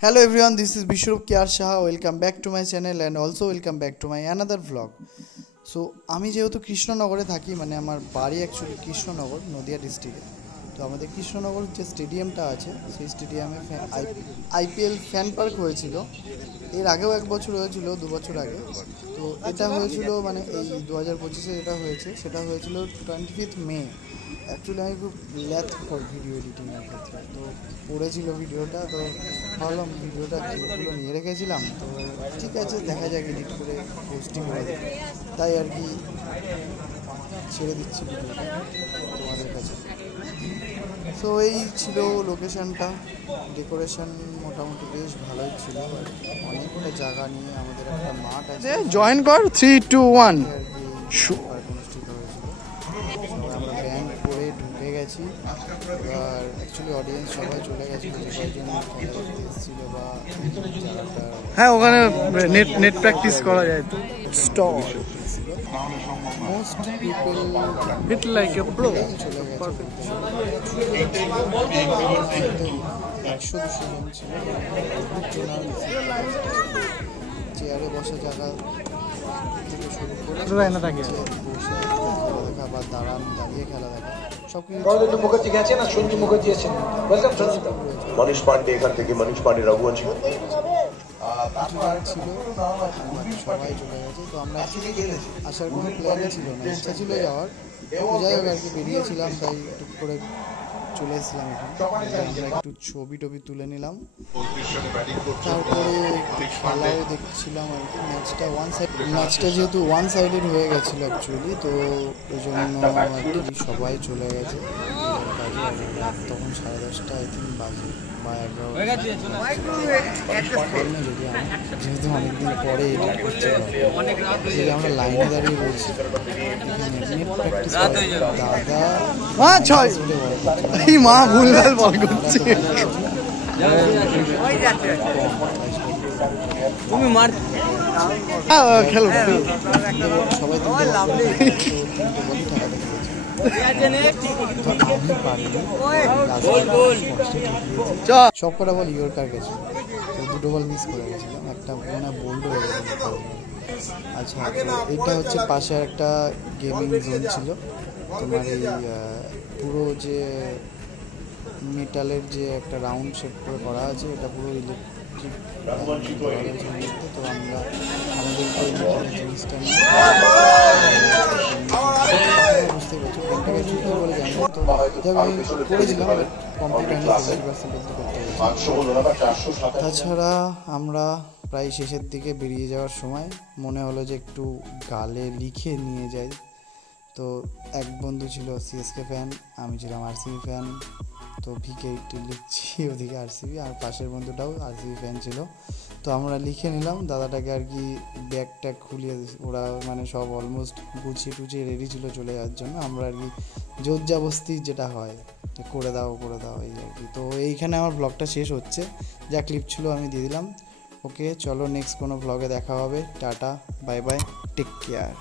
Hello everyone, this is Bishrup Kyar Shah. Welcome back to my channel and also welcome back to my another vlog. So আমি যেহেতু কৃষ্ণনগরে থাকি, মানে আমার বাড়ি অ্যাকচুয়ালি কৃষ্ণনগর, নদিয়া ডিস্ট্রিক্টে। তো আমাদের কৃষ্ণনগর যে স্টেডিয়ামটা আছে, সেই স্টেডিয়ামে আইপিএল ফ্যান পার্ক হয়েছিল। এর আগেও এক বছর হয়েছিল, 2 বছর আগে। তো এটা হয়েছিল মানে এই 2025-এ এটা হয়েছে, সেটা হয়েছিল 25 মে। অ্যাকচুয়ালি আমি খুব ল্যাথ ফর ভিডিও এডিটিংয়ের ক্ষেত্রে, তো পড়েছিল ভিডিওটা, তো ভাবলাম ভিডিওটা ক্লিপগুলো নিয়ে রেখেছিলাম, তো ঠিক আছে দেখা যাক এডিট করে পোস্টিং করে দেয়, তাই আর কি ছেড়ে দিচ্ছি ভিডিওটা তোমাদের কাছে। সো এই ছিল লোকেশানটা, ডেকোরেশন মোটামুটি বেশ ভালোই ছিল, অনেকটা জায়গা নিয়ে আমাদের একটা মাঠ আছে। জয়েন কর 3, 2, 1 অনুষ্ঠিত হয়েছিল। আমরা ব্যান্ড করে ঢুকে গেছি, এবার অ্যাকচুয়ালি অডিয়েন্স সবাই চলে গেছিল, যে কয়েকজন খেলা দেখতে এসেছিল বা জায়গাটা, হ্যাঁ ওখানে নেট প্র্যাকটিস করা যায়। তো still most people eat like a pro চলে গেছে, 100-200 জন ছিল। চেয়ারে বসা জায়গা থেকে শুরু করে বসে খেলা দেখা বা দাঁড়িয়ে খেলা দেখা সব কিছু। মনীষ পান্ডে এখান থেকে মনীষ পান্ডে রাঘুয়া ছিল, সবাই চলে গেছে। তো আমরা আসার কোনো প্ল্যানই ছিল না, ইচ্ছা ছিল যাওয়ার, যাই হোক আর কি বেরিয়েছিলাম, তাই টুক করে চলে এসেছিলাম এখানে। আমরা একটু ছবি তুলে নিলাম, তারপরে খেলাও দেখছিলাম আর কি। ম্যাচটা যেহেতু ওয়ান সাইডেড হয়ে গেছিলো অ্যাকচুয়ালি, তো ওই জন্য আর কি সবাই চলে গেছে কাজে। তখন 10:30 আই থিঙ্ক বাজে বা 11 যদি আমি যেহেতু অনেকদিন পরে এডিট করছি, আমরা লাইনে দাঁড়িয়ে রয়েছি, নেট প্র্যাকটিস দাদা মা ভুলভাল বল করছে, তুমি মার খেলো সবাই সব কটা বল ইয়র্কার গেছে, তো 2টো বল মিস করে গেছিলাম, একটা মনে বোল্ড হয়ে গেছিল। আচ্ছা, এটা হচ্ছে পাশে একটা গেমিং জোন ছিল। তোমার এই পুরো যে মেটালের যে একটা রাউন্ড শেপ করে করা আছে, এটা পুরো ইলেকট্রিক মধ্যে। তো আমরা আমাদের জিনিসটা নিয়ে বুঝতে পারছি কোনটাকে চুক্তি বলে জানি, তো যাই আমি করেছিলাম, কম্পিউটার নিয়ে 70% অব্দি করতে পেরেছি। তাছাড়া আমরা প্রায় শেষের দিকে বেরিয়ে যাওয়ার সময় মনে হলো যে একটু গালে লিখে নিয়ে যাই। তো এক বন্ধু ছিল সিএসকে ফ্যান, আমি ছিলাম আরসিবি ফ্যান, তো ভিকে একটু লিখছি, ওদিকে আরসিবি, আর পাশের বন্ধুটাও আরসিবি ফ্যান ছিল। তো আমরা লিখে নিলাম, দাদাটাকে আর কি ব্যাগ ট্যাগ খুলিয়ে, ওরা মানে সব অলমোস্ট গুছিয়ে টুছিয়ে রেডি ছিল চলে যাওয়ার জন্য। আমরা আর কি জোর জাবস্তি যেটা হয় করে দাও এই আর কি। তো এইখানে আমার ব্লগটা শেষ হচ্ছে, যা ক্লিপ ছিল আমি দিয়ে দিলাম। ওকে চলো, নেক্সট কোনো ব্লগে দেখা হবে। Tata, bye bye, take care.